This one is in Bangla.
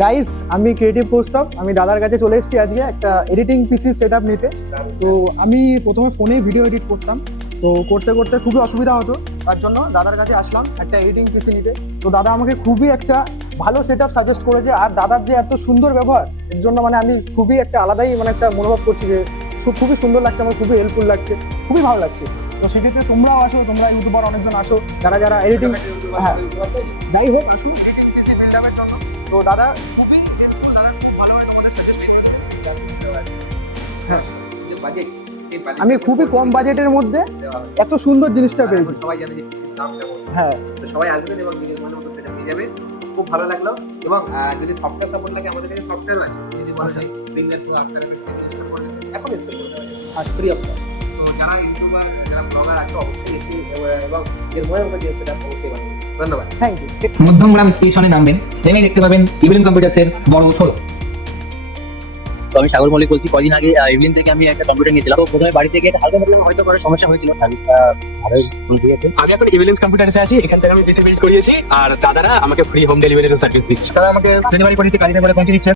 গাইস, আমি ক্রিয়েটিভ কৌস্তব। আমি দাদার কাছে চলে এসেছি আজকে একটা এডিটিং পিসি সেট আপ নিতে। তো আমি প্রথমে ফোনেই ভিডিও এডিট করতাম, তো করতে করতে খুবই অসুবিধা হতো। তার জন্য দাদার কাছে আসলাম একটা এডিটিং পিসি নিতে। তো দাদা আমাকে খুবই একটা ভালো সেট আপ সাজেস্ট করেছে, আর দাদার যে এত সুন্দর ব্যবহার, এর জন্য মানে আমি খুবই একটা আলাদাই মানে একটা মনোভাব করছি যে খুবই সুন্দর লাগছে, আমার খুবই হেল্পফুল লাগছে, খুবই ভালো লাগছে। তো সেক্ষেত্রে তোমরাও আসো, তোমরা ইউটিউবার অনেকজন আসো যারা যারা এডিটিং, হ্যাঁ যাই হোক আসুন এডিটিং পিসি বিল্ড আপের জন্য। তো দাদা খুবই হেল্পফুল, দাদা খুব ভালোভাবে তোমাদের সাজেস্ট করবে। হ্যাঁ, আমি খুবই কম বাজেটের মধ্যে এত সুন্দর জিনিসটা পেয়েছি। সবাই জানে যে পিসির দাম কেমন, হ্যাঁ তো সবাই আসবেন এবং নিজের মনের মতো সেটা পেয়ে যাবে। খুব ভালো লাগলো। এবং যদি সফটওয়্যার সাপোর্ট লাগে, আমাদের কাছে সফটওয়্যার আছে। যদি বলা যায় Premiere Pro, after effects install করে দেবেন, এখন ইনস্টল করে দেবেন ফ্রি অফ কস্ট। তো যারা ইউটিউবার, যারা ব্লগার আছে, অবশ্যই এসে এবং এর মনের মতো যে সেটা অবশ্যই বানাবেন। ধন্যবাদ, থ্যাংক ইউ। মধ্যমগ্রাম স্টেশনে নামবেন, নেমে দেখতে পাবেন ইভিলিন কম্পিউটার্সের বড় শোরুম। তো আমি সাগর মল্লিক বলছি। কদিন আগে ইভিলিন থেকে আমি একটা কম্পিউটার নিয়েছিলাম। তো প্রথমে বাড়ি থেকে হালকা মতো হয়তো করে সমস্যা হয়েছিল, ভালোই ফুল দিয়েছে। আমি এখন ইভিলিন্স কম্পিউটার্সে আছি, এখান থেকে আমি পিসি বিল্ড করিয়েছি, আর দাদারা আমাকে ফ্রি হোম ডেলিভারির সার্ভিস দিচ্ছে। তারা আমাকে ডেলিভারি করেছে, কালিতে পরে পৌঁছে দিচ্ছে।